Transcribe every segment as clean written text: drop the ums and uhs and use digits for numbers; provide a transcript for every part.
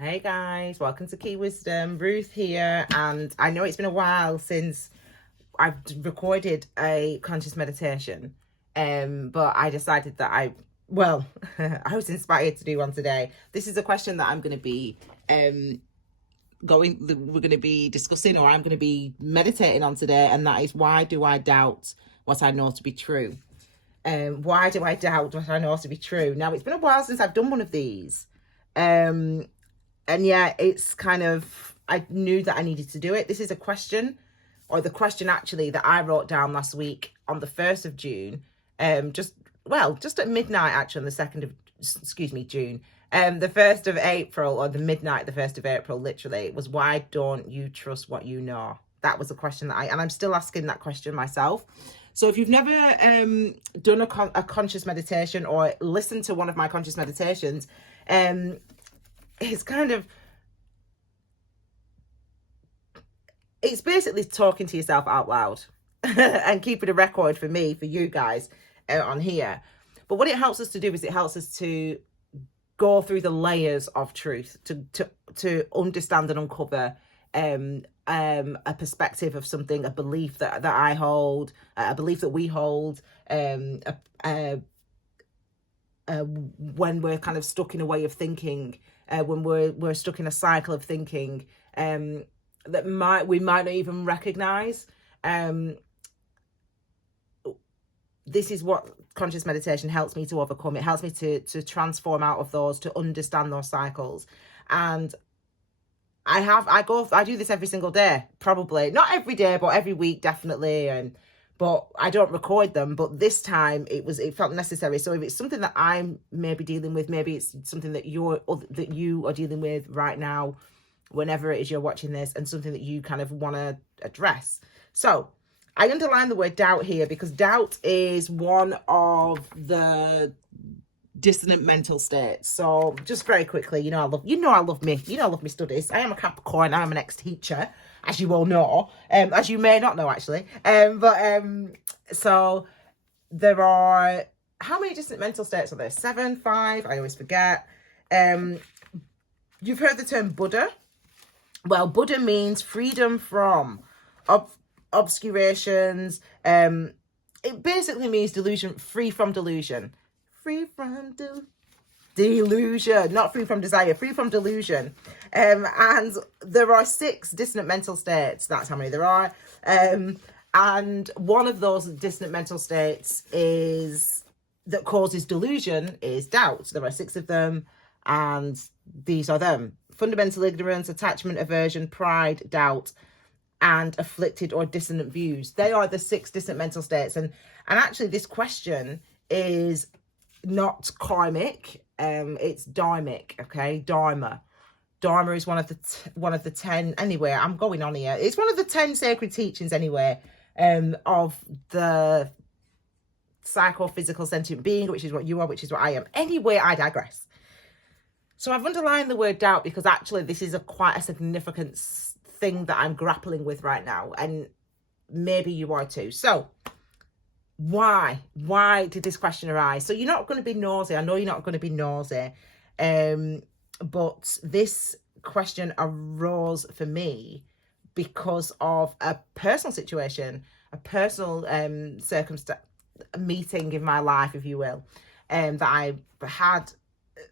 Hey guys, welcome to Key Wisdom. Ruth here, and I know it's been a while since I've recorded a conscious meditation, but I decided that I was inspired to do one today. This is a question that I'm going to be we're going to be discussing, or I'm going to be meditating on today, and that is, why do I doubt what I know to be true? Why do I doubt what I know to be true? Now, it's been a while since I've done one of these. And yeah, it's kind of, I knew that I needed to do it. This is a question, or the question actually, that I wrote down last week on the 1st of June. Just at midnight, actually, on the 2nd of, June. The 1st of April, or the midnight, the 1st of April, literally, it was, why don't you trust what you know? That was a question that and I'm still asking that question myself. So if you've never done a conscious meditation, or listened to one of my conscious meditations, it's kind of, it's basically talking to yourself out loud and keeping a record for me, for you guys on here. But what it helps us to do is, it helps us to go through the layers of truth, to understand and uncover a perspective of something, a belief that I hold, a belief that we hold, when we're kind of stuck in a way of thinking, when we're stuck in a cycle of thinking that we might not even recognize. This is what conscious meditation helps me to overcome. It helps me to transform out of those, to understand those cycles. And I do this every single day, probably not every day, but every week, definitely. But I don't record them. But this time it felt necessary. So if it's something that I'm maybe dealing with, maybe it's something that you are dealing with right now, whenever it is you're watching this, and something that you kind of want to address. So I underline the word doubt here, because doubt is one of the dissonant mental states. So just very quickly, I love me studies. I am a Capricorn. I'm an ex-teacher, as you all know, as you may not know, actually. So there are, how many dissonant mental states are there? 7, 5? I always forget. You've heard the term Buddha. Well, Buddha means freedom from obscurations. It basically means delusion, free from delusion. Free from delusion, not free from desire, free from delusion. And there are 6 dissonant mental states. That's how many there are. And one of those dissonant mental states that causes delusion is doubt. There are 6 of them, and these are them: fundamental ignorance, attachment, aversion, pride, doubt, and afflicted or dissonant views. They are the 6 dissonant mental states. And actually, this question is not karmic, it's dharmic. Okay, dharma is one of the 10, anyway, I'm going on here, it's one of the 10 sacred teachings, anyway, of the psychophysical sentient being, which is what you are, which is what I am. Anyway, I digress. So I've underlined the word doubt because actually this is quite a significant thing that I'm grappling with right now, and maybe you are too. So why did this question arise? So you're not going to be nosy. I know you're not going to be nosy, but this question arose for me because of a personal situation, a personal circumstance, a meeting in my life, if you will, that I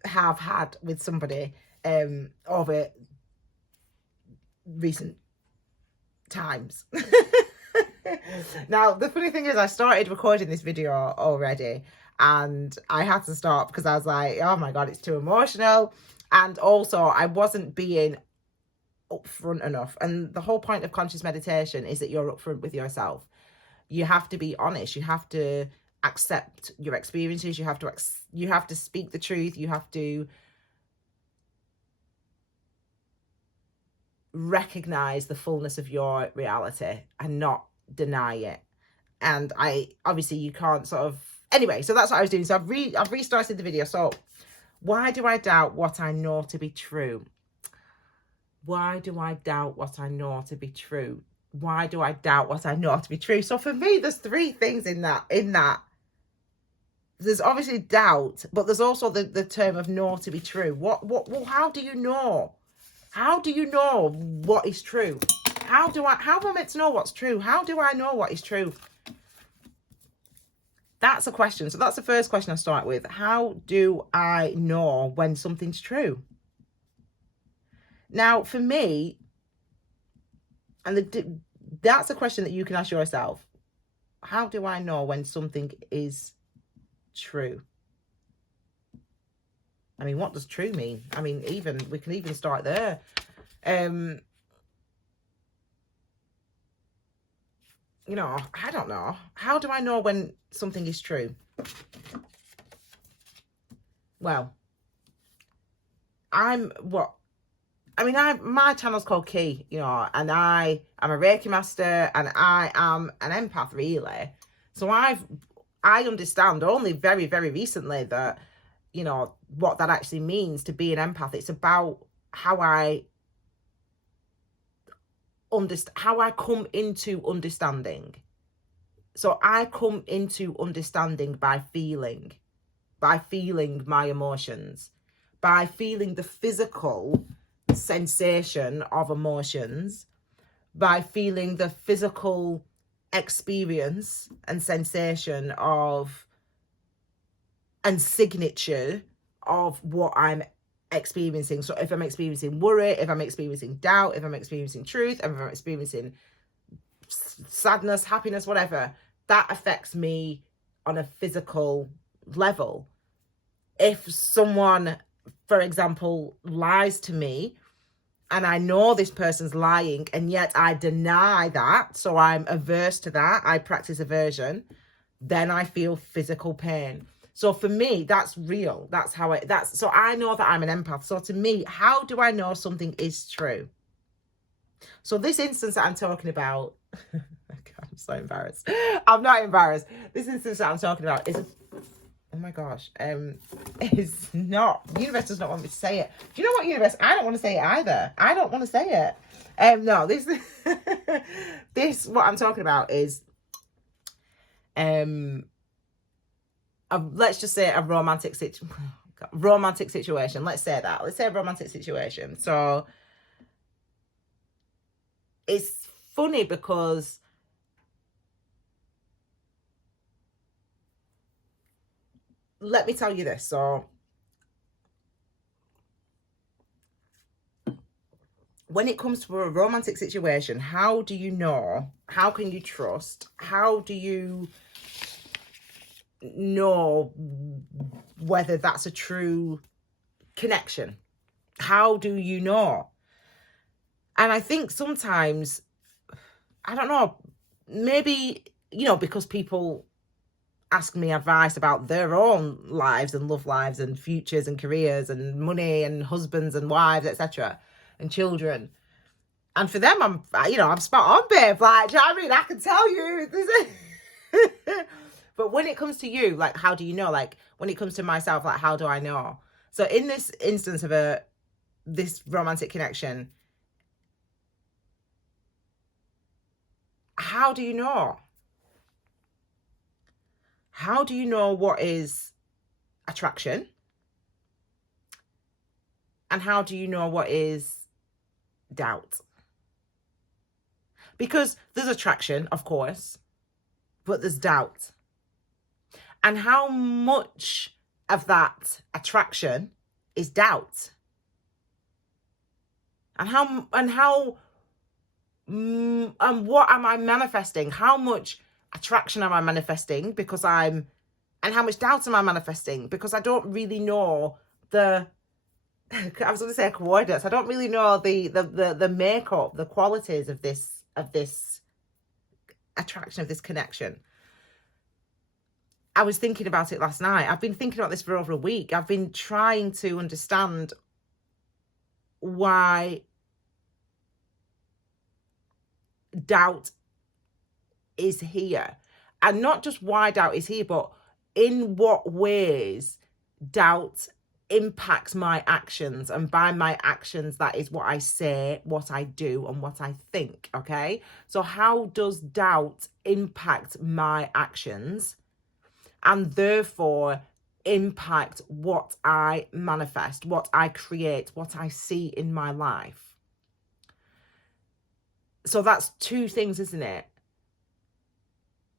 have had with somebody over recent times. Now, the funny thing is, I started recording this video already, and I had to stop because I was like, oh my God, it's too emotional. And also, I wasn't being upfront enough. And the whole point of conscious meditation is that you're upfront with yourself. You have to be honest. You have to accept your experiences. You have to speak the truth. You have to recognize the fullness of your reality and not deny it. And obviously you can't sort of, anyway, so that's what I was doing. So I've restarted the video. So why do I doubt what I know to be true? Why do I doubt what I know to be true? Why do I doubt what I know to be true? So for me, there's 3 things in that there's obviously doubt, but there's also the term of know to be true. Well, how do you know? How do you know what is true? How am I meant to know what's true? How do I know what is true? That's a question. So that's the first question I start with. How do I know when something's true? Now, for me, and that's a question that you can ask yourself. How do I know when something is true? I mean, what does true mean? I mean, we can even start there. You know, I don't know. How do I know when something is true? Well, my channel's called Key, you know, and I'm a Reiki master and I am an empath, really. So I understand only very, very recently that, you know, what that actually means to be an empath. It's about how I come into understanding. So I come into understanding by feeling my emotions, by feeling the physical sensation of emotions, by feeling the physical experience and sensation of and signature of what I'm experiencing. So if I'm experiencing worry, if I'm experiencing doubt, if I'm experiencing truth, if I'm experiencing sadness, happiness, whatever, that affects me on a physical level. If someone, for example, lies to me and I know this person's lying and yet I deny that, so I'm averse to that, I practice aversion, then I feel physical pain. So for me, that's real. So I know that I'm an empath. So to me, how do I know something is true? So this instance that I'm talking about, I'm so embarrassed. I'm not embarrassed. This instance that I'm talking about is, oh my gosh, is not, the universe does not want me to say it. Do you know what, universe? I don't want to say it either. I don't want to say it. No, this, what I'm talking about is, let's just say a romantic situation. Let's say that. Let's say a romantic situation. So it's funny because let me tell you this. So when it comes to a romantic situation, how do you know? How can you trust? How do you know whether that's a true connection? How do you know? And I think sometimes, I don't know, maybe, you know, because people ask me advice about their own lives and love lives and futures and careers and money and husbands and wives, etc., and children. And for them, I'm spot on, babe. Like, do you know what I mean? I can tell you. But when it comes to you, like, how do you know? Like, when it comes to myself, like, how do I know? So in this instance of this romantic connection, how do you know? How do you know what is attraction? And how do you know what is doubt? Because there's attraction, of course, but there's doubt. And how much of that attraction is doubt? And what am I manifesting? How much attraction am I manifesting and how much doubt am I manifesting? Because I don't really know I was going to say coordinates. I don't really know the makeup, the qualities of this attraction, of this connection. I was thinking about it last night. I've been thinking about this for over a week. I've been trying to understand why doubt is here. And not just why doubt is here, but in what ways doubt impacts my actions. And by my actions, that is what I say, what I do, and what I think. Okay? So how does doubt impact my actions? and therefore impact what I manifest, what I create, what I see in my life. So that's two things, isn't it?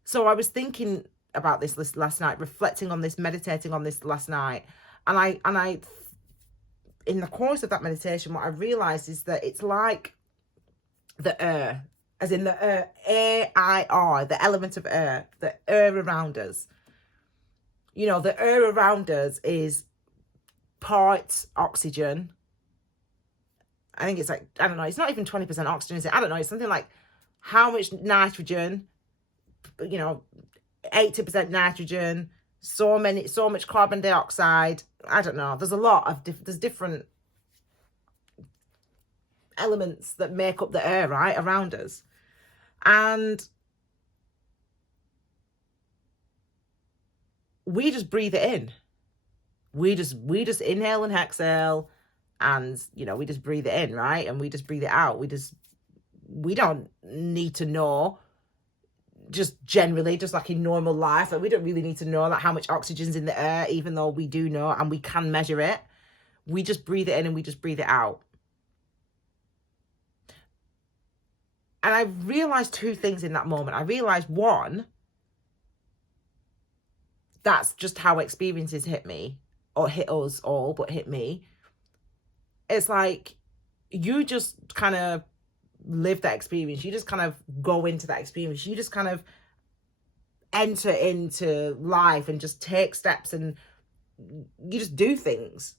So I was thinking about this last night, reflecting on this, meditating on this last night, and I in the course of that meditation, what I realized is that it's like the air, as in the air, A-I-R, the element of air, the air around us. You know, the air around us is part oxygen. I think it's like, I don't know, it's not even 20% oxygen, is it? I don't know, it's something like how much nitrogen, 80% nitrogen, so much carbon dioxide. I don't know. There's a lot of there's different elements that make up the air, right, around us. And we just breathe it in. We just inhale and exhale, and we just breathe it in, right? And we just breathe it out. We don't need to know, just generally, just like in normal life, like we don't really need to know like how much oxygen's in the air, even though we do know and we can measure it. We just breathe it in and we just breathe it out. And I realized two things in that moment. I realized, one, that's just how experiences hit me, or hit us all, but hit me. It's like you just kind of live that experience. You just kind of go into that experience. You just kind of enter into life and just take steps, and you just do things.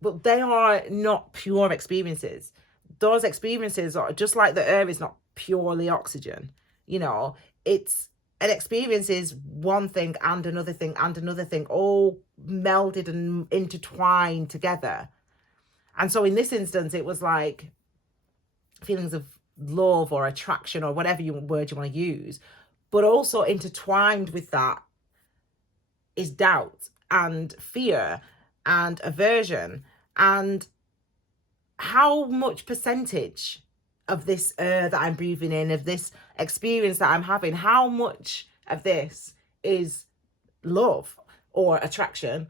But they are not pure experiences. Those experiences are just like the air is not purely oxygen. It's an experience is one thing and another thing and another thing, all melded and intertwined together. And so in this instance, it was like feelings of love or attraction or whatever word you want to use, but also intertwined with that is doubt and fear and aversion. And how much percentage of this air that I'm breathing in, of this experience that I'm having, how much of this is love or attraction,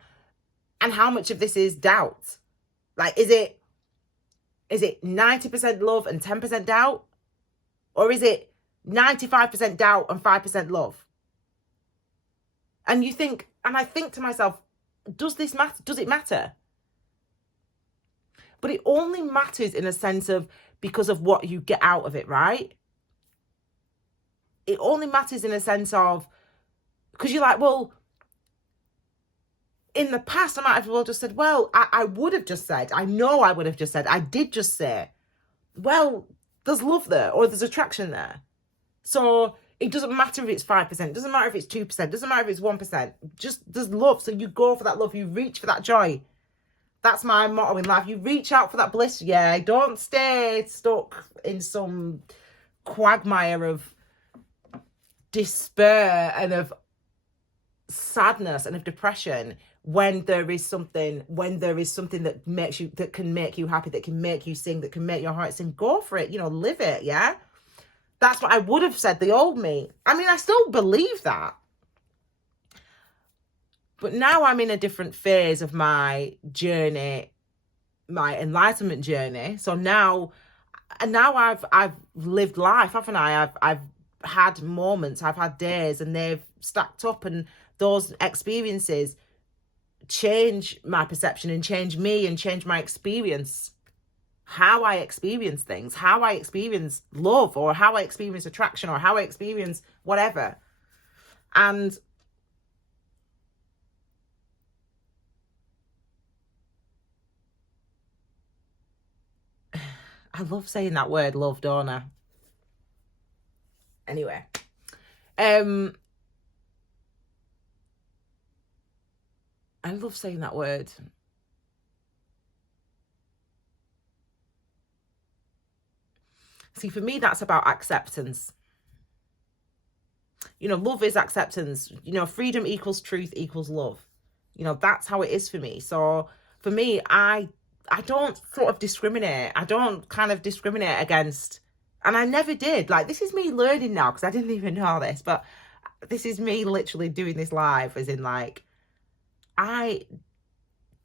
and how much of this is doubt? Like, is it 90% love and 10% doubt? Or is it 95% doubt and 5% love? And you think, and I think to myself, does this matter? Does it matter? But it only matters in a sense of because of what you get out of it, right? It only matters in a sense of, because you're like, well, in the past, I might have well just said, well, I would have just said, I know I would have just said, I did just say, well, there's love there, or there's attraction there. So it doesn't matter if it's 5%, it doesn't matter if it's 2%, it doesn't matter if it's 1%, just there's love. So you go for that love, you reach for that joy. That's my motto in life. You reach out for that bliss. Yeah, don't stay stuck in some quagmire of despair and of sadness and of depression when there is something that makes you, that can make you happy, that can make you sing, that can make your heart sing. Go for it. Live it. Yeah. That's what I would have said, the old me. I mean, I still believe that. But now I'm in a different phase of my journey, my enlightenment journey. So now I've lived life, haven't I? I've had moments, I've had days, and they've stacked up, and those experiences change my perception and change me and change my experience, how I experience things, how I experience love, or how I experience attraction, or how I experience whatever. And I love saying that word, love, don't I? Anyway, I love saying that word. See, for me, that's about acceptance. Love is acceptance. Freedom equals truth equals love. That's how it is for me. So for me, I don't sort of discriminate. I don't kind of discriminate against, and I never did. Like, this is me learning now, because I didn't even know this, but this is me literally doing this live, as in like, I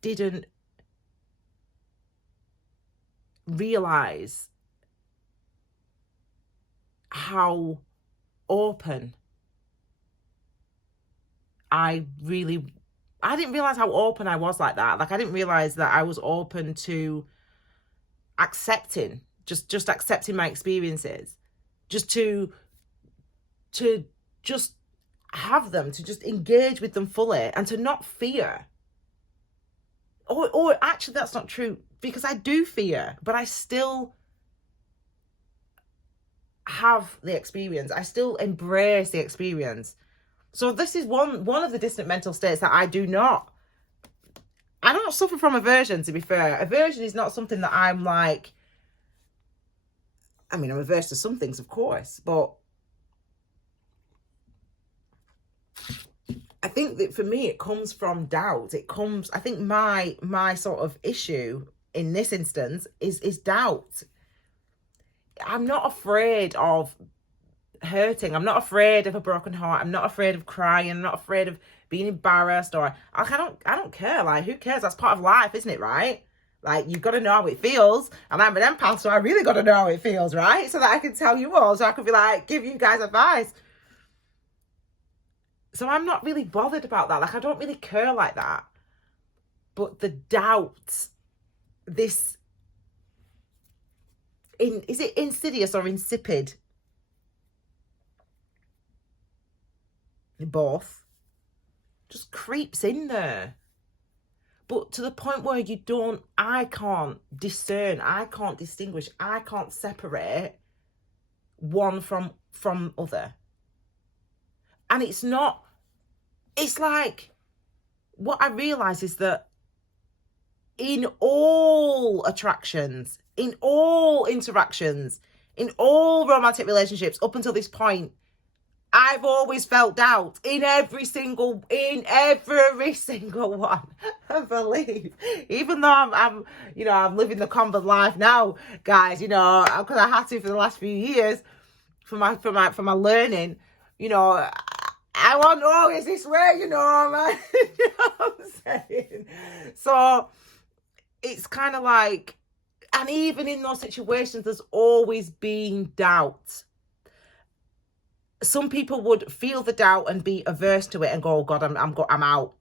didn't realize how open I didn't realize how open I was like that. Like, I didn't realize that I was open to accepting, just accepting my experiences, just to just have them, to just engage with them fully, and to not fear. Or actually, that's not true, because I do fear, but I still have the experience. I still embrace the experience. So this is one of the dissonant mental states that I don't suffer from aversion, to be fair. Aversion is not something that I'm like, I mean, I'm averse to some things, of course, but I think that for me, it comes from doubt. I think my sort of issue in this instance is doubt. I'm not afraid of hurting. I'm not afraid of a broken heart. I'm not afraid of crying. I'm not afraid of being embarrassed, or I don't care. Like, who cares? That's part of life, isn't it? Right? Like, you've got to know how it feels. And I'm an empath, so I really got to know how it feels, right? So that I can tell you all, so I could be like, give you guys advice. So I'm not really bothered about that. Like, I don't really care like that. But the doubt, is it insidious or insipid? Both. Just creeps in there. But to the point where I can't discern, I can't distinguish, I can't separate one from other. And it's like, what I realize is that in all attractions, in all interactions, in all romantic relationships up until this point, I've always felt doubt in every single one. I believe, even though I'm living the convent life now, guys, because I had to for the last few years for my learning, I want to know, is this way, man? You know what I'm saying? So it's kind of like, and even in those situations, there's always been doubt. Some people would feel the doubt and be averse to it and go, oh God, I'm out.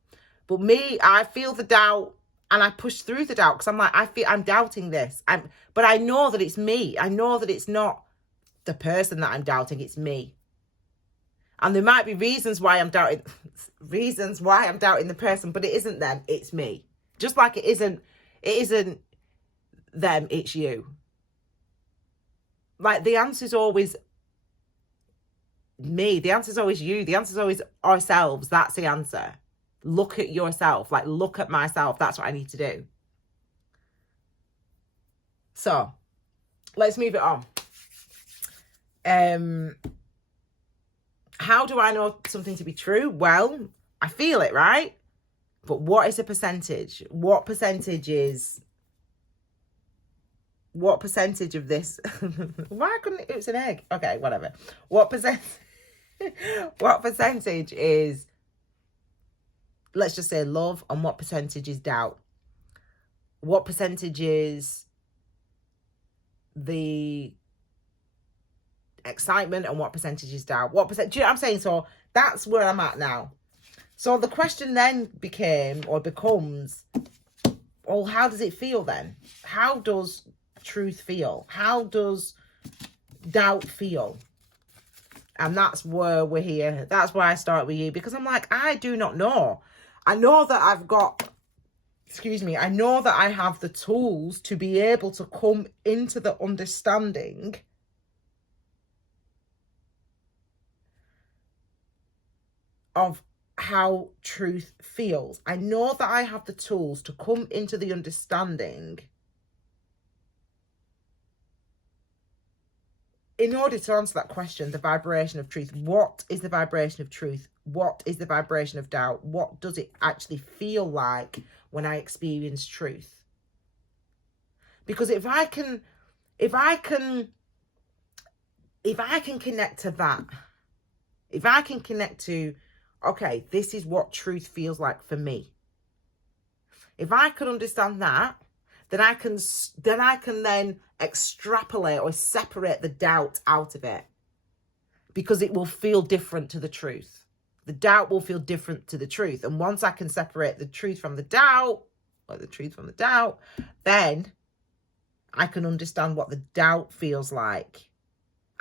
But me, I feel the doubt and I push through the doubt, because I'm like, I'm doubting this. But I know that it's me. I know that it's not the person that I'm doubting, it's me. And there might be reasons why I'm doubting the person, but it isn't them, it's me. Just like it isn't them, it's you. Like, the answer's always me. The answer's always you. The answer's always ourselves. That's the answer. Look at yourself. Like, look at myself. That's what I need to do. So let's move it on. How do I know something to be true? Well, I feel it, right? But what is a percentage? What percentage of this? Why couldn't it? It's an egg. Okay, whatever. What percentage is, let's just say, love, and what percentage is doubt? What percentage is the excitement, and what percentage is doubt? What percent? Do you know what I'm saying? So that's where I'm at now. So the question then becomes, well, how does it feel then? How does truth feel? How does doubt feel? And that's where we're here. That's why I start with you, because I'm like, I do not know. I know that I know that I have the tools to be able to come into the understanding of how truth feels. I know that I have the tools to come into the understanding in order to answer that question, the vibration of truth. What is the vibration of truth? What is the vibration of doubt? What does it actually feel like when I experience truth? Because if I can connect to that, if I can connect to, okay, this is what truth feels like for me. If I can understand that, then I can then extrapolate or separate the doubt out of it, because it will feel different to the truth. The doubt will feel different to the truth. And once I can separate the truth from the doubt, or the truth from the doubt, then I can understand what the doubt feels like.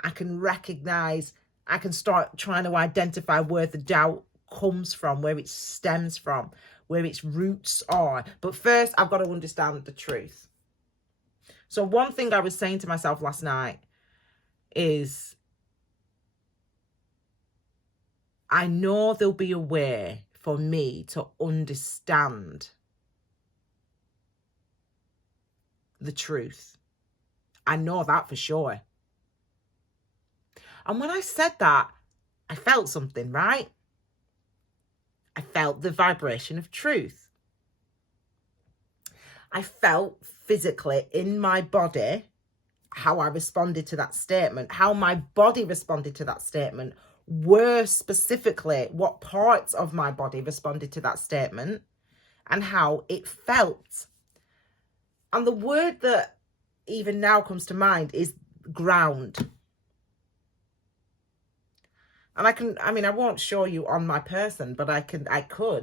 I can recognize, I can start trying to identify where the doubt comes from, where it stems from, where its roots are. But first, I've got to understand the truth. So one thing I was saying to myself last night is, I know there'll be a way for me to understand the truth. I know that for sure. And when I said that, I felt something, right? I felt the vibration of truth. I felt physically in my body how I responded to that statement, how my body responded to that statement, were specifically what parts of my body responded to that statement, and how it felt. And the word that even now comes to mind is ground. And I won't show you on my person, but I could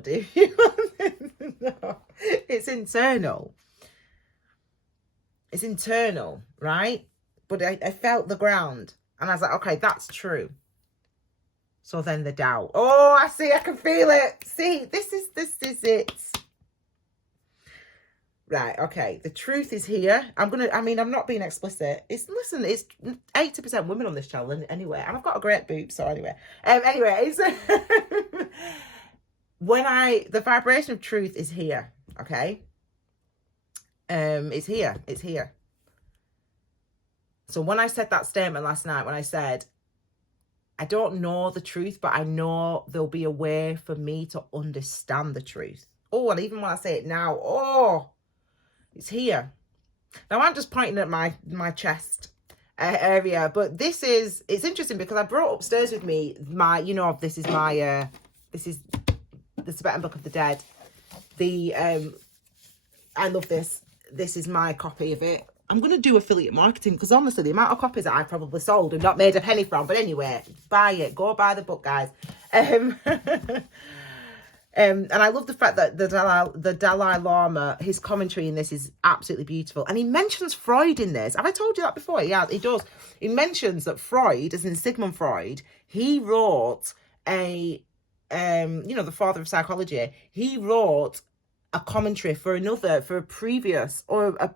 if you want. No, it's internal. It's internal, right? But I felt the ground, and I was like, okay, that's true. So then the doubt. Oh, I see, I can feel it. See, this is it. Right, okay. The truth is here. I'm not being explicit. It's 80% women on this channel anyway. And I've got a great boob, so anyway. Anyways. The vibration of truth is here, okay? It's here. So when I said that statement last night, when I said, I don't know the truth, but I know there'll be a way for me to understand the truth. Oh, and even when I say it now, oh, it's here. Now I'm just pointing at my chest area, but it's interesting because I brought upstairs with me this is the Tibetan Book of the Dead. I love this. This is my copy of it. I'm going to do affiliate marketing because honestly, the amount of copies that I've probably sold and not made a penny from. But anyway, buy it. Go buy the book, guys. And I love the fact that the Dalai Lama, his commentary in this is absolutely beautiful. And he mentions Freud in this. Have I told you that before? Yeah, he does. He mentions that Freud, as in Sigmund Freud, he wrote the father of psychology. He wrote a commentary for a previous, or a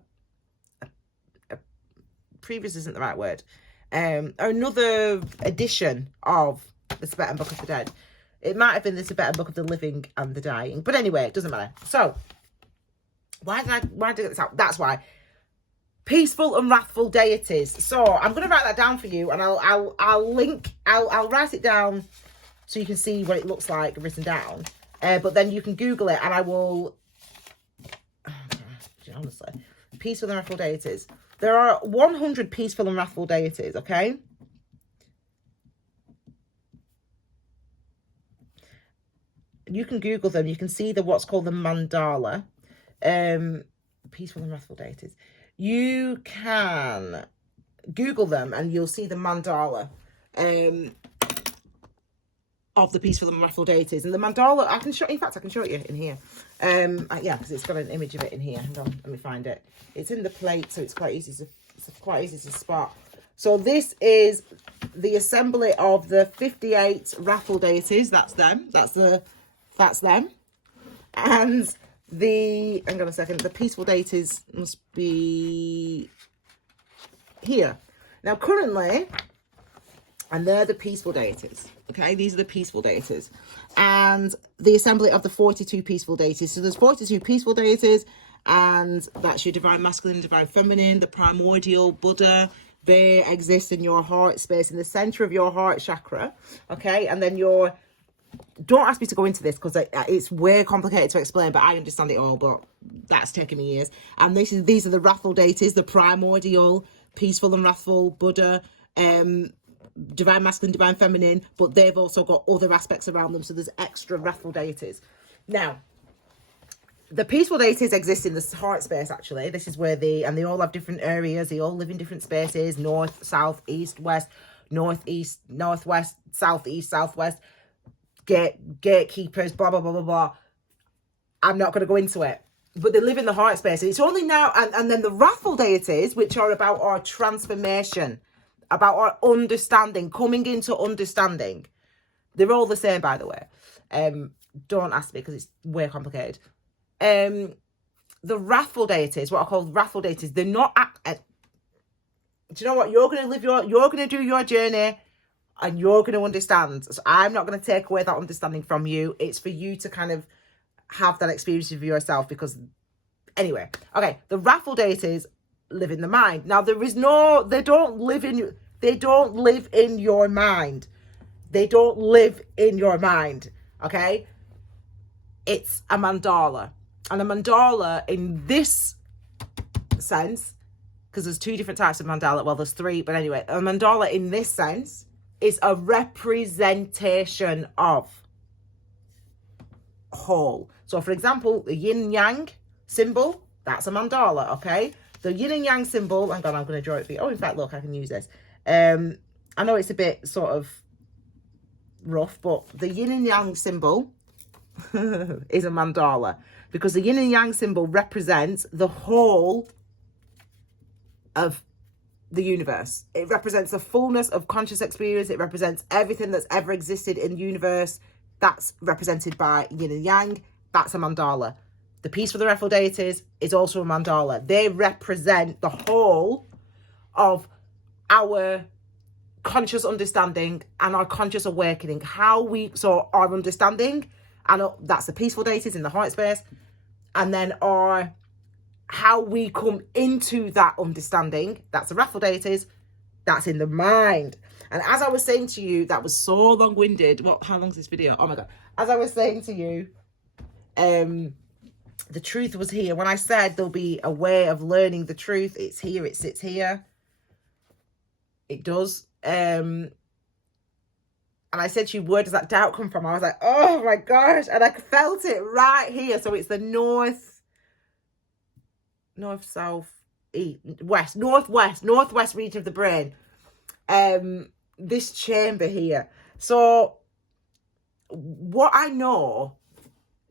previous isn't the right word, another edition of the Tibetan Book of the Dead. It might have been the Tibetan Book of the Living and the Dying, but anyway, it doesn't matter. So why did I get this out? That's why. Peaceful and wrathful deities. So I'm going to write that down for you, and I'll write it down so you can see what it looks like written down. But then you can Google it, and I will. Honestly, peaceful and wrathful deities. There are 100 peaceful and wrathful deities. Okay. You can Google them. You can see what's called the Mandala. Peaceful and wrathful deities. You can Google them and you'll see the Mandala of the peaceful and wrathful deities. And the Mandala, I can show it you in here. Yeah, because it's got an image of it in here. Hang on, let me find it. It's in the plate, so it's quite easy to spot. So this is the assembly of the 58 wrathful deities. That's them. That's them. And hang on a second, the peaceful deities must be here. Now currently, and they're the peaceful deities. Okay, these are the peaceful deities. And the assembly of the 42 peaceful deities. So there's 42 peaceful deities, and that's your divine masculine, divine feminine, the primordial Buddha. They exist in your heart space, in the center of your heart chakra. Okay, and then don't ask me to go into this because it's way complicated to explain, but I understand it all, but that's taken me years. And these are the wrathful deities, the primordial, peaceful and wrathful Buddha, divine masculine, divine feminine, but they've also got other aspects around them. So there's extra wrathful deities. Now, the peaceful deities exist in the heart space, actually. This is where and they all have different areas. They all live in different spaces: north, south, east, west, northeast, northwest, southeast, southwest, gatekeepers, blah, blah, blah, blah, blah. I'm not going to go into it. But they live in the heart space. And it's only now, and then the wrathful deities, which are about our transformation, about our understanding, coming into understanding. They're all the same, by the way. Don't ask me because it's way complicated. The wrathful deities, what I call wrathful deities, they're not do you know what? You're going to do your journey and you're going to understand. So I'm not going to take away that understanding from you. It's for you to kind of have that experience of yourself, because anyway, okay, the wrathful deities live in the mind. Now they don't live in your mind. They don't live in your mind. Okay. It's a mandala. And a mandala in this sense, because there's two different types of mandala. Well, there's three, but anyway, a mandala in this sense is a representation of whole. So, for example, the yin and yang symbol, that's a mandala, okay? The yin and yang symbol, hang on, I'm going to draw it for you. Oh, in fact, look, I can use this. I know it's a bit sort of rough, but the yin and yang symbol is a mandala, because the yin and yang symbol represents the whole of the universe. It represents the fullness of conscious experience. It represents everything that's ever existed in the universe. That's represented by yin and yang. That's a mandala. The piece for the wrathful deities is also a mandala. They represent the whole of our conscious understanding and our conscious awakening. So our understanding, and that's the peaceful deities in the heart space, and then how we come into that understanding, that's the wrathful deities, that's in the mind. And as I was saying to you, that was so long-winded. How long is this video? Oh my God. As I was saying to you, the truth was here. When I said there'll be a way of learning the truth, it's here, it sits here. It does. And I said to you, where does that doubt come from? I was like, oh my gosh. And I felt it right here. So it's the north, south, east, west, northwest region of the brain. This chamber here. So what I know,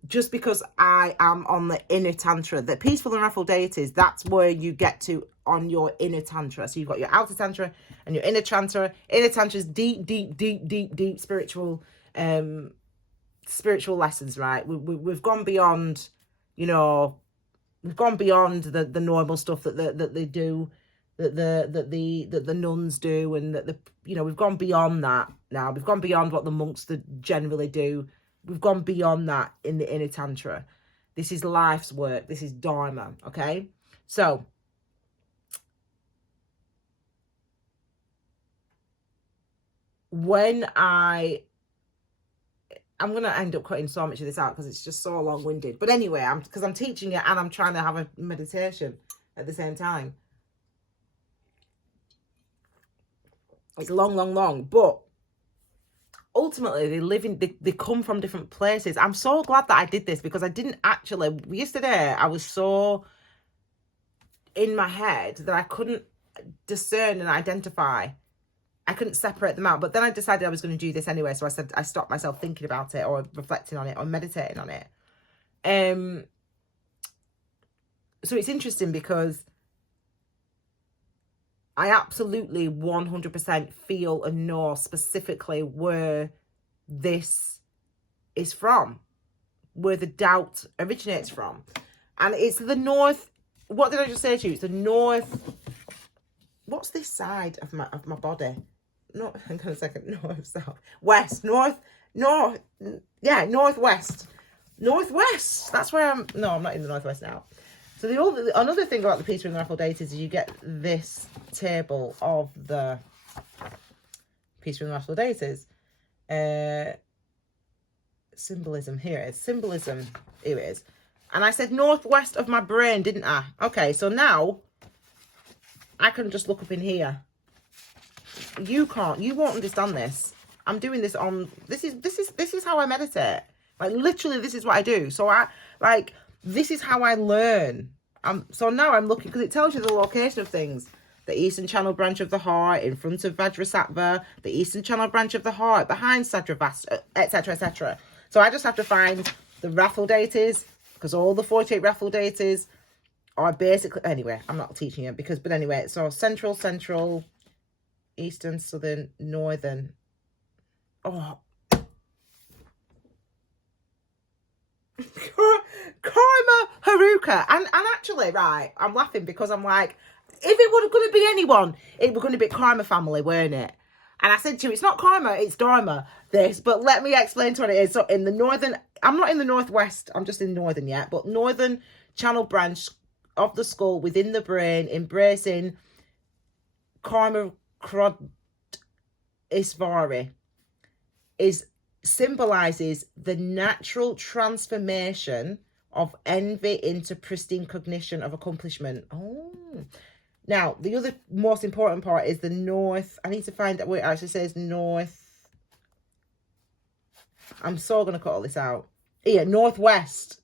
just because I am on the inner tantra, the peaceful and wrathful deities, that's where you get to on your inner tantra. So you've got your outer tantra and your inner tantra. Inner tantra is deep spiritual lessons, right? We've gone beyond, we've gone beyond the normal stuff that they do, that the nuns do, and we've gone beyond that now. We've gone beyond what the monks generally do. We've gone beyond that in the inner tantra. This is life's work. This is dharma, okay? So when I'm going to end up cutting so much of this out because it's just so long-winded. But anyway, because I'm teaching it and I'm trying to have a meditation at the same time. It's long. But ultimately, they come from different places. I'm so glad that I did this, because I didn't actually... Yesterday, I was so in my head that I couldn't discern and identify. I couldn't separate them out. But then I decided I was going to do this anyway. So I stopped myself thinking about it or reflecting on it or meditating on it. So it's interesting because I absolutely 100% feel and know specifically where this is from, where the doubt originates from. And it's the north. What did I just say to you? It's the north. What's this side of my body? No, hang on a second. North, south, west, north. Yeah, northwest. Northwest. That's where I'm. No, I'm not in the northwest now. So another thing about the peaceful and wrathful deities is you get this table of the peaceful and wrathful deities. Symbolism. Here it is. Symbolism. Here it is. And I said northwest of my brain, didn't I? Okay, so now I can just look up in here. you won't understand this. I'm doing this on, this is how I meditate. Like, literally, this is what I do. So this is how I learn. So now I'm looking, because it tells you the location of things. The eastern channel branch of the heart, in front of Vajrasattva, the eastern channel branch of the heart, behind Sajravasta, etc., etc. So I just have to find the Wrathful deities, because all the 48 Wrathful deities are basically, anyway, I'm not teaching you, but anyway, so central, eastern, southern, northern. Oh. Karma Haruka. And actually, right, I'm laughing because I'm like, if it was going to be anyone, it was going to be Karma family, weren't it? And I said to you, it's not Karma, it's Dharma, this. But let me explain to what it is. So in the northern, I'm not in the northwest, I'm just in northern yet, but northern channel branch of the skull within the brain, embracing Karma Krod Isvari, symbolizes the natural transformation of envy into pristine cognition of accomplishment. Oh. Now, the other most important part is the north. I need to find out where it actually says north. I'm so going to cut all this out. Here, northwest.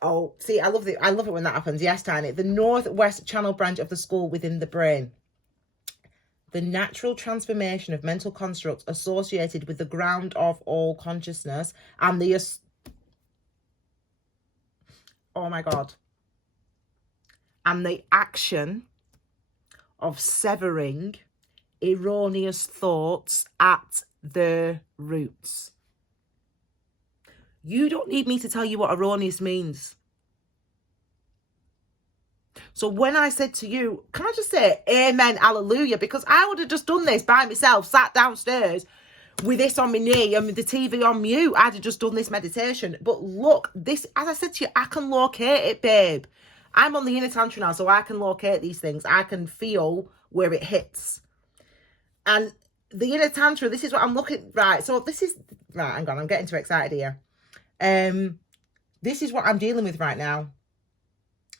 Oh, see, I love it. I love it when that happens. Yes, Tiny. The northwest channel branch of the skull within the brain. The natural transformation of mental constructs associated with the ground of all consciousness and the... Oh my God. And the action of severing erroneous thoughts at the roots. You don't need me to tell you what erroneous means. So when I said to you, can I just say amen, hallelujah? Because I would have just done this by myself, sat downstairs with this on my knee and with the TV on mute. I'd have just done this meditation. But look, this, as I said to you, I can locate it, babe. I'm on the inner tantra now, so I can locate these things. I can feel where it hits. And the inner tantra, this is what I'm looking, right, so this is, right, hang on, I'm getting too excited here. This is what I'm dealing with right now.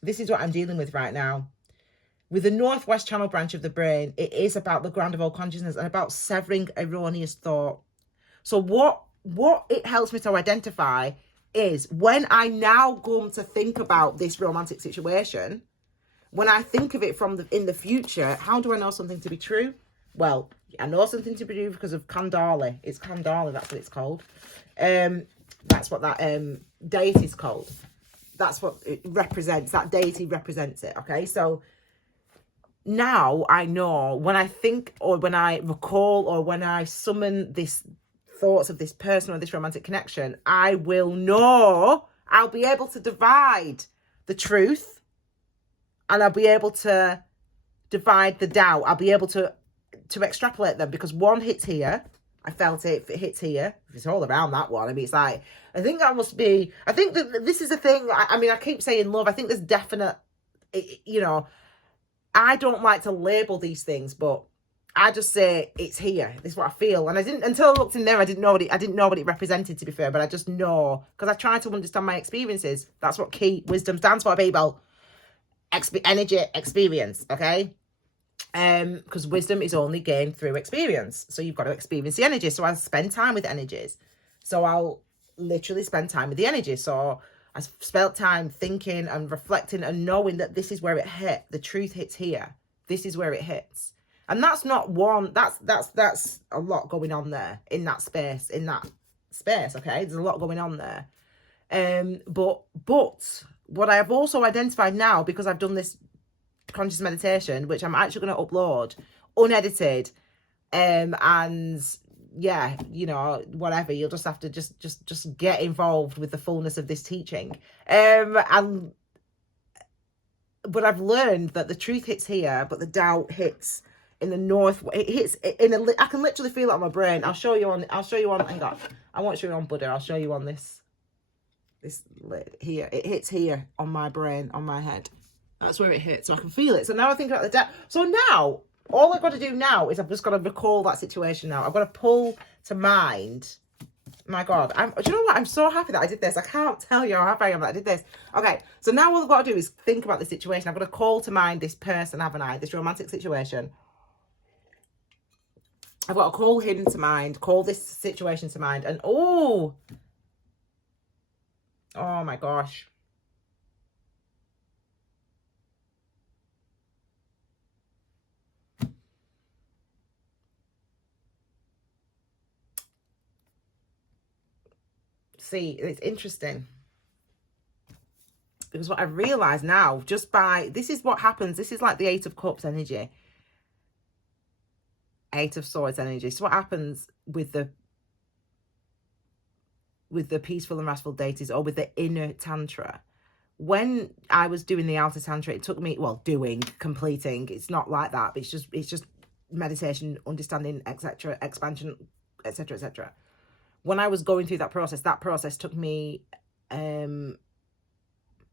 This is what I'm dealing with right now. With the northwest channel branch of the brain, it is about the ground of all consciousness and about severing erroneous thought. So what it helps me to identify is when I now come to think about this romantic situation, when I think of it from in the future, how do I know something to be true? Well, I know something to be true because of Kandali. It's Kandali, that's what it's called. That's what that deity is called. That's what it represents. That deity represents it. Okay, so now I know when I think or when I recall or when I summon this thoughts of this person or this romantic connection, I will know, I'll be able to divide the truth and I'll be able to divide the doubt. I'll be able to extrapolate them because one hits here. I felt it. If it hits here, if it's all around that one, I mean, it's like, I think that must be, I think that this is a thing. I mean, I keep saying love. I think there's definite, you know, I don't like to label these things, but I just say it's here. This is what I feel. And I didn't, until I looked in there, I didn't know what it represented, to be fair, but I just know, because I try to understand my experiences. That's what key wisdom stands for, people. Energy, experience, okay? Because wisdom is only gained through experience. So you've got to experience the energy. So I spend time with energies. So I'll literally spend time with the energy. So I spent time thinking and reflecting and knowing that this is where it hit. The truth hits here. This is where it hits. And that's not one, that's a lot going on there in that space, okay? There's a lot going on there. But what I have also identified now, because I've done this conscious meditation, which I'm actually going to upload unedited, and yeah, you know, whatever, you'll just have to just get involved with the fullness of this teaching. But I've learned that the truth hits here, but the doubt hits in the north. It hits I can literally feel it on my brain. I'll show you on, hang on, I won't show you on Buddha, I'll show you on this lid here. It hits here on my brain, on my head. That's where it hits, so I can feel it. So now I think about the doubt. So now, all I've got to do now is I've just got to recall that situation now. I've got to pull to mind My God. Do you know what? I'm so happy that I did this. I can't tell you how happy I am that I did this. Okay, so now all I've got to do is think about the situation. I've got to call to mind this person, haven't I? This romantic situation. I've got to call him to mind, call this situation to mind. And oh my gosh. See, it's interesting. Because what I realise now, just by, this is what happens. This is like the Eight of Cups energy. Eight of Swords energy. So what happens with the peaceful and wrathful deities, or with the inner tantra? When I was doing the outer tantra, it took me, well, completing. It's not like that, but it's just meditation, understanding, etc., expansion, etc., etc. When I was going through that process took me,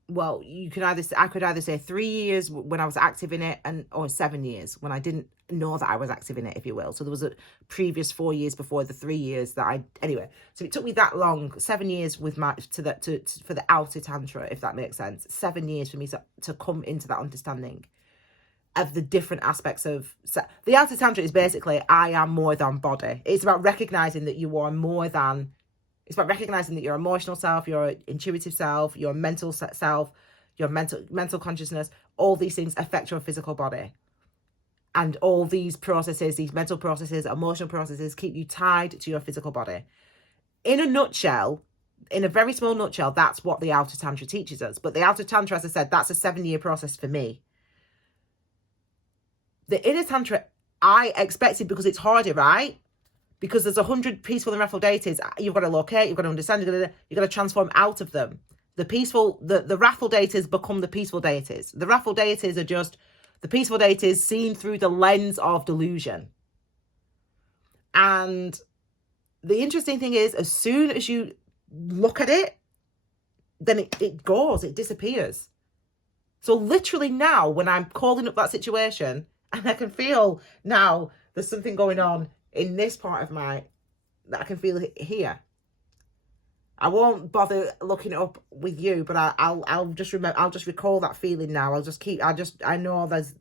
well, I could either say 3 years when I was active in it, or 7 years when I didn't know that I was active in it, if you will. So there was a previous 4 years before the 3 years that anyway. So it took me that long, 7 years with for the outer tantra, if that makes sense. 7 years for me to come into that understanding of the different aspects of the outer tantra. Is basically, I am more than body. It's about recognizing that you are more than. It's about recognizing that your emotional self, your intuitive self, your mental self, your mental consciousness, all these things affect your physical body. And all these processes, these mental processes, emotional processes, keep you tied to your physical body. In a nutshell, in a very small nutshell, that's what the outer tantra teaches us. But the outer tantra, as I said, that's a 7-year process for me. The inner tantra, I expected, because it's harder, right? Because there's 100 peaceful and wrathful deities. You've got to locate, you've got to understand, you've got to transform out of them. The wrathful deities become the peaceful deities. The wrathful deities are just the peaceful deities seen through the lens of delusion. And the interesting thing is, as soon as you look at it, then it disappears. So literally now, when I'm calling up that situation, and I can feel now there's something going on in this part of that I can feel here. I won't bother looking it up with you, but I'll just remember. I'll just recall that feeling now. I know there's.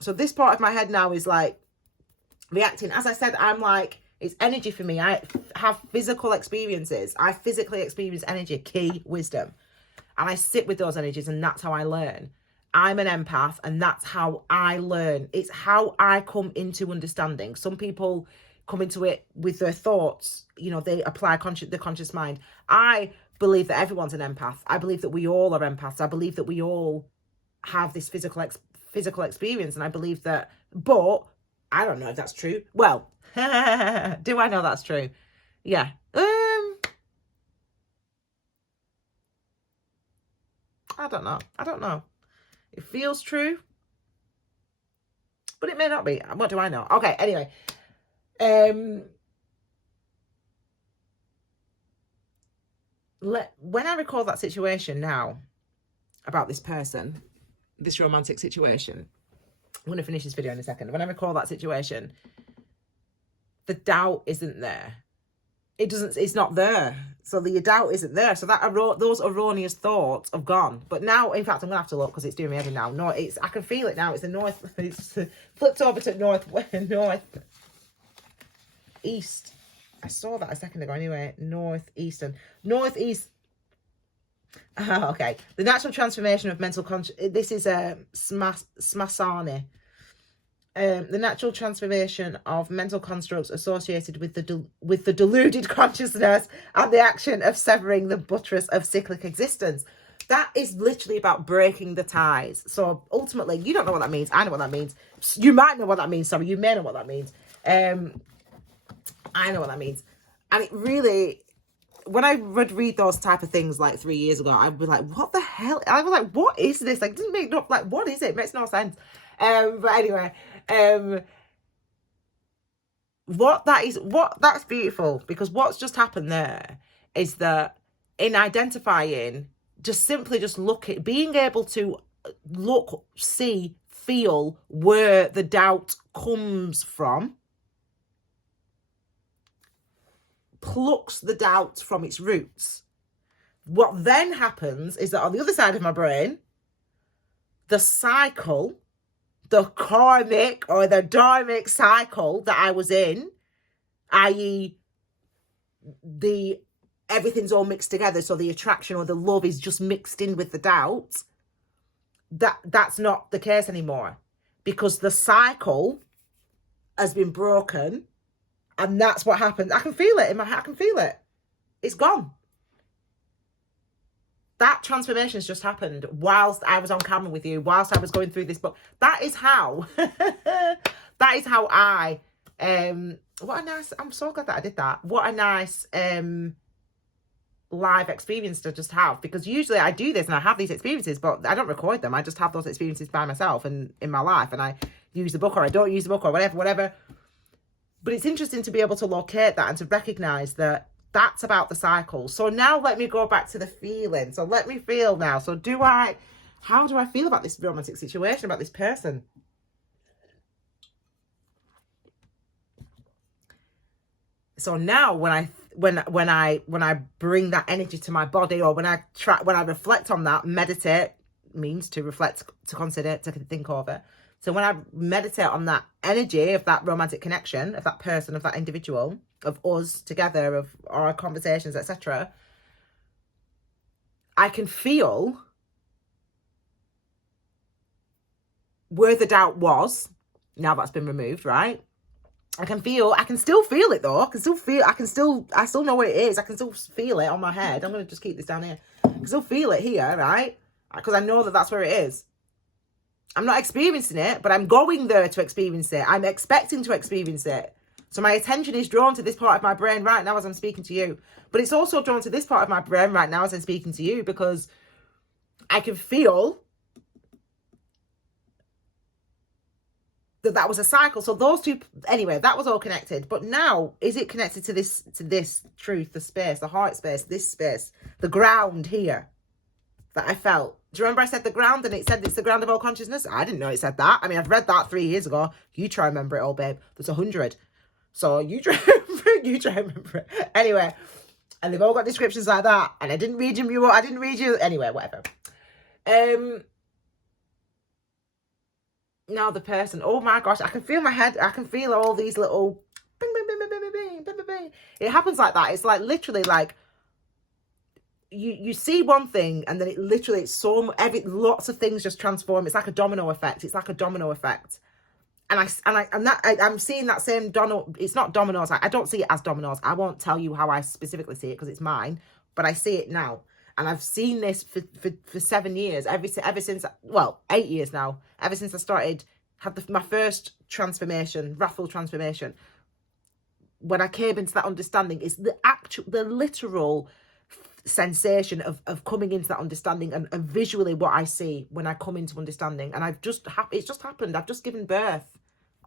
So this part of my head now is like reacting. As I said, I'm like, it's energy for me. I have physical experiences. I physically experience energy, key wisdom, and I sit with those energies, and that's how I learn. I'm an empath, and that's how I learn. It's how I come into understanding. Some people come into it with their thoughts. They apply the conscious mind. I believe that everyone's an empath. I believe that we all are empaths. I believe that we all have this physical experience, and I believe that. But I don't know if that's true. Well, do I know that's true? Yeah. I don't know. It feels true, but it may not be. What do I know? Okay, anyway. When I recall that situation now, about this person, this romantic situation, I'm going to finish this video in a second. When I recall that situation, the doubt isn't there. It's not there. So the doubt isn't there. So those erroneous thoughts have gone. But now, in fact, I'm gonna have to look because it's doing me head in now. No, I can feel it now. It's the north. It's flipped over to north east. I saw that a second ago. Anyway, northeast. Okay. The natural transformation of mental conscious. This is Smasani. The natural transformation of mental constructs associated with the deluded consciousness and the action of severing the buttress of cyclic existence. That is literally about breaking the ties. So ultimately, you don't know what that means. I know what that means. You might know what that means. Sorry, you may know what that means. I know what that means. And it really, when I would read those type of things like 3 years ago, I'd be like, what the hell? I was like, what is this? Like, it doesn't make no, like, what is it? It makes no sense. But anyway, that's beautiful, because what's just happened there is that in identifying, just being able to look, see, feel where the doubt comes from, plucks the doubt from its roots. What then happens is that on the other side of my brain, the cycle, the karmic or the dharmic cycle that I was in, i.e. everything's all mixed together, so the attraction or the love is just mixed in with the doubt, that's not the case anymore, because the cycle has been broken, and that's what happened. I can feel it in my head. I can feel it. It's gone. That transformation has just happened whilst I was on camera with you, whilst I was going through this book. That is how, I, what a nice, I'm so glad that I did that. What a nice live experience to just have, because usually I do this and I have these experiences, but I don't record them. I just have those experiences by myself and in my life, and I use the book or I don't use the book or whatever. But it's interesting to be able to locate that and to recognize that that's about the cycle. So now let me go back to the feeling. So let me feel now. So how do I feel about this romantic situation, about this person? So now when I bring that energy to my body, or when I reflect on that, meditate means to reflect, to consider, to think over. So when I meditate on that energy of that romantic connection, of that person, of that individual, of us together, of our conversations, etc., I can feel where the doubt was. Now that's been removed, right? I can still feel it though. I still know what it is. I can still feel it on my head. I'm going to just keep this down here. I can still feel it here, right? Because I know that that's where it is. I'm not experiencing it, but I'm going there to experience it. I'm expecting to experience it. So my attention is drawn to this part of my brain right now as I'm speaking to you. But it's also drawn to this part of my brain right now as I'm speaking to you, because I can feel that was a cycle. So those two, anyway, that was all connected. But now, is it connected to this truth, the space, the heart space, this space, the ground here that I felt? Do you remember I said the ground, and it said it's the ground of all consciousness? I didn't know it said that. I mean, I've read that 3 years ago. You try and remember it all, babe. There's 100. So you try and remember it. Anyway, and they've all got descriptions like that. And I didn't read you. Anyway, whatever. Now the person, oh my gosh, I can feel my head. I can feel all these little bing, bing, bing, bing, bing, bing, bing, bing, bing. It happens like that. It's like literally like you see one thing, and then lots of things just transform. It's like a domino effect. And I'm seeing that same domino. It's not dominoes. I don't see it as dominoes. I won't tell you how I specifically see it because it's mine, but I see it now. And I've seen this for 7 years, ever since, well, 8 years now, ever since I had my first transformation, Wrathful transformation. When I came into that understanding, it's the literal sensation of coming into that understanding, and visually what I see when I come into understanding. And it's just happened. I've just given birth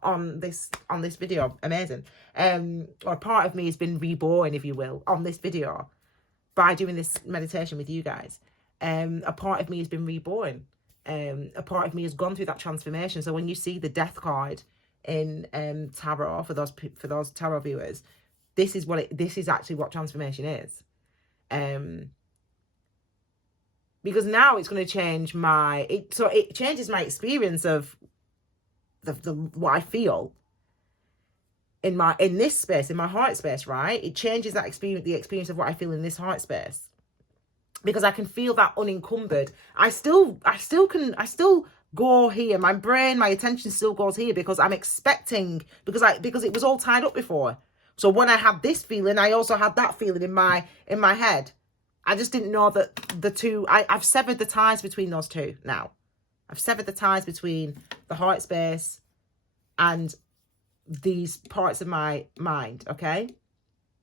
on this video. Amazing. Or part of me has been reborn, if you will, on this video. By doing this meditation with you guys, a part of me has been reborn. A part of me has gone through that transformation. So when you see the death card in tarot, for those tarot viewers, this is actually what transformation is. Because now it's going to change it changes my experience of what I feel in this space, in my heart space, right? It changes that experience, the experience of what I feel in this heart space, because I can feel that unencumbered. I still go here. My brain, my attention still goes here because I'm expecting, because it was all tied up before. So when I had this feeling, I also had that feeling in my head. I just didn't know that the two. I've severed the ties between those two now. I've severed the ties between the heart space and these parts of my mind, okay?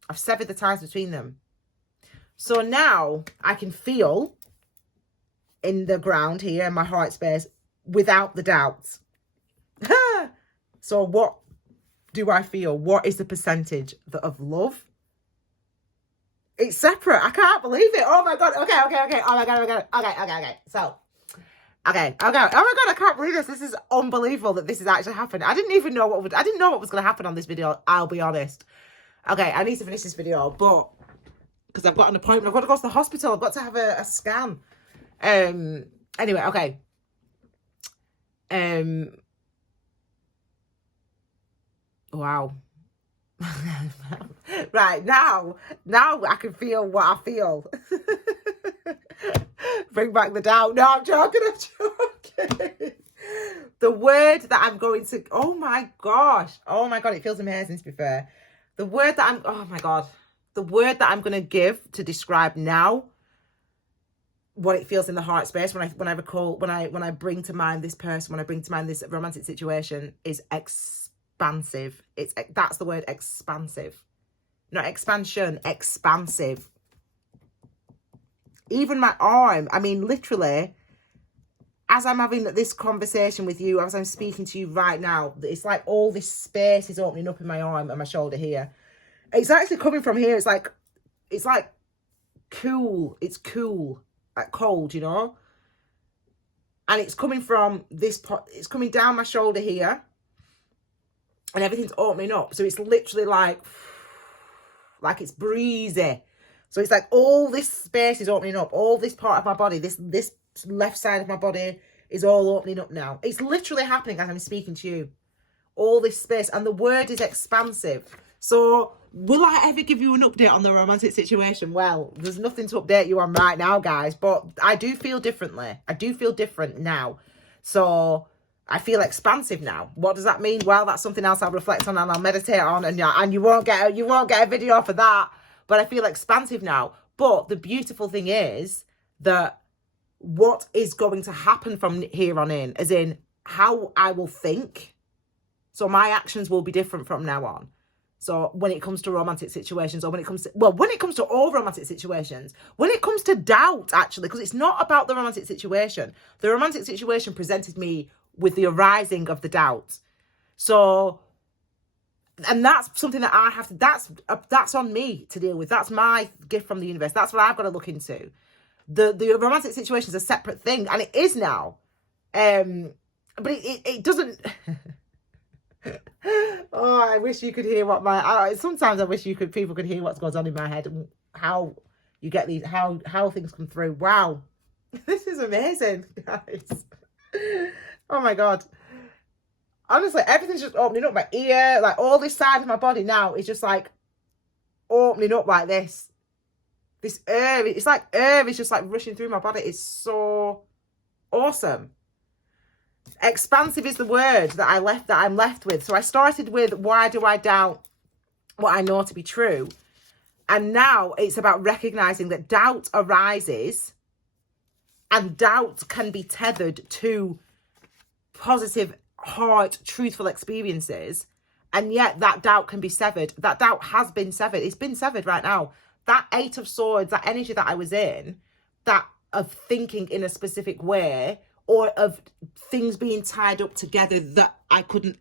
I've severed the ties between them. So now I can feel in the ground here, in my heart space, without the doubts. So what do I feel? What is the percentage of love? It's separate. I can't believe it. Oh my God. Okay. Oh my God. Okay. So, okay. Oh my God. I can't believe this. This is unbelievable that this has actually happened. I didn't know what was going to happen on this video. I'll be honest. Okay, I need to finish this video, but because I've got an appointment, I've got to go to the hospital. I've got to have a scan. Anyway, okay. Wow. Right, now I can feel what I feel. Bring back the doubt. No, I'm joking. The word that I'm going to, oh my god, it feels amazing, to be fair. The word that I'm, oh my god, the word that I'm going to give to describe now what it feels in the heart space when I bring to mind this person, when I bring to mind this romantic situation, is expansive. That's the word, expansive. Not expansion, expansive. Even my arm, I mean, literally, as I'm having this conversation with you, as I'm speaking to you right now, it's like all this space is opening up in my arm and my shoulder here. It's actually coming from here. It's like cool. It's cool, like cold, you know? And it's coming from this pot. It's coming down my shoulder here. And everything's opening up. So it's literally like it's breezy. So it's like all this space is opening up. All this part of my body, this left side of my body is all opening up now. It's literally happening as I'm speaking to you. All this space. And the word is expansive. So will I ever give you an update on the romantic situation? Well, there's nothing to update you on right now, guys. But I do feel differently. I do feel different now. So I feel expansive now. What does that mean? Well, that's something else I'll reflect on and I'll meditate on, and you won't get a video for that. But I feel expansive now. But the beautiful thing is that what is going to happen from here on in, as in how I will think. So my actions will be different from now on. So when it comes to romantic situations, or when it comes to all romantic situations, when it comes to doubt, actually, because it's not about the romantic situation. The romantic situation presented me with the arising of the doubt. So, and that's something that I have to, that's on me to deal with. That's my gift from the universe. That's what I've got to look into. The romantic situation is a separate thing, and it is now. But it doesn't. Oh, I wish you could hear what sometimes I wish people could hear what's going on in my head, and how you get these, how things come through. Wow. This is amazing, guys. Oh my god. Honestly, everything's just opening up. My ear, like all this side of my body now is just like opening up like this. This air, it's like air is just like rushing through my body. It's so awesome. Expansive is the word that I'm left with. So I started with, why do I doubt what I know to be true? And now it's about recognizing that doubt arises, and doubt can be tethered to positive, hard, truthful experiences. And yet that doubt can be severed. That doubt has been severed. It's been severed right now. That 8 of Swords, that energy that I was in, that of thinking in a specific way, or of things being tied up together that I couldn't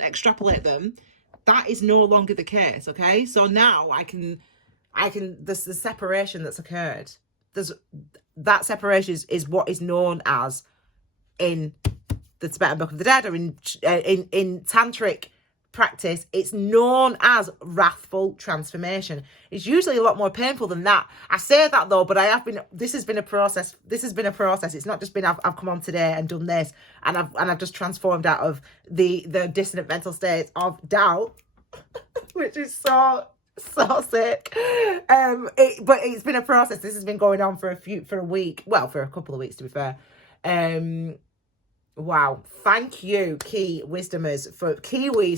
extrapolate them, that is no longer the case. Okay, so now I can there's the separation that's occurred. That separation is what is known as, in the Tibetan Book of the Dead, or in tantric practice, it's known as wrathful transformation. It's usually a lot more painful than that. I say that though, but this has been a process. It's not just been I've come on today and done this and I've just transformed out of the dissonant mental state of doubt, which is so sick. But it's been a process. This has been going on for a week. Well, for a couple of weeks, to be fair. Wow. Thank you, Kiwis,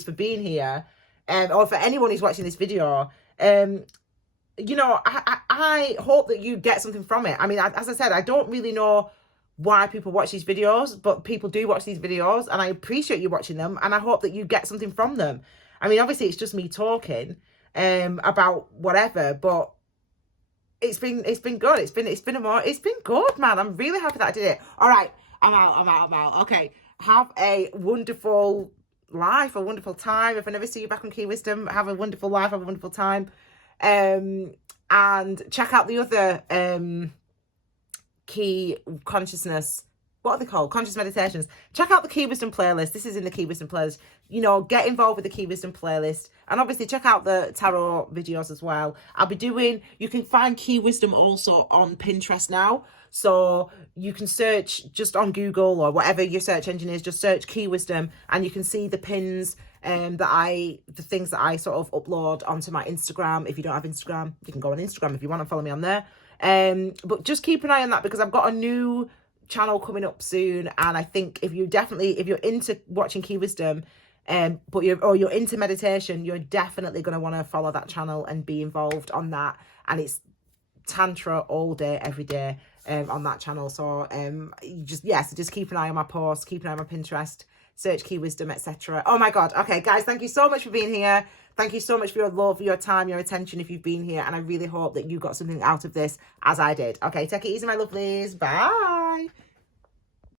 for being here. Or for anyone who's watching this video. You know, I hope that you get something from it. I mean, as I said, I don't really know why people watch these videos, but people do watch these videos, and I appreciate you watching them, and I hope that you get something from them. I mean, obviously it's just me talking about whatever, but it's been good. It's been good, man. I'm really happy that I did it. All right. I'm out. Okay. Have a wonderful life, a wonderful time. If I never see you back on Key Wisdom, have a wonderful life, have a wonderful time. And check out the other Key Consciousness what are they called? Conscious meditations. Check out the Key Wisdom playlist. This is in the Key Wisdom playlist. You know, get involved with the Key Wisdom playlist. And obviously check out the tarot videos as well. I'll be doing, you can find Key Wisdom also on Pinterest now. So you can search just on Google or whatever your search engine is, just search Key Wisdom and you can see the pins the things that I sort of upload onto my Instagram. If you don't have Instagram, you can go on Instagram if you want to follow me on there. But just keep an eye on that because I've got a new channel coming up soon, and I think if you're into watching Key Wisdom, but you're into meditation, you're definitely going to want to follow that channel and be involved on that. And it's tantra all day, every day on that channel. So just keep an eye on my posts, keep an eye on my Pinterest, search Key Wisdom, etc. Oh my God. Okay, guys, thank you so much for being here. Thank you so much for your love, your time, your attention if you've been here. And I really hope that you got something out of this as I did. Okay, take it easy, my lovelies. Bye.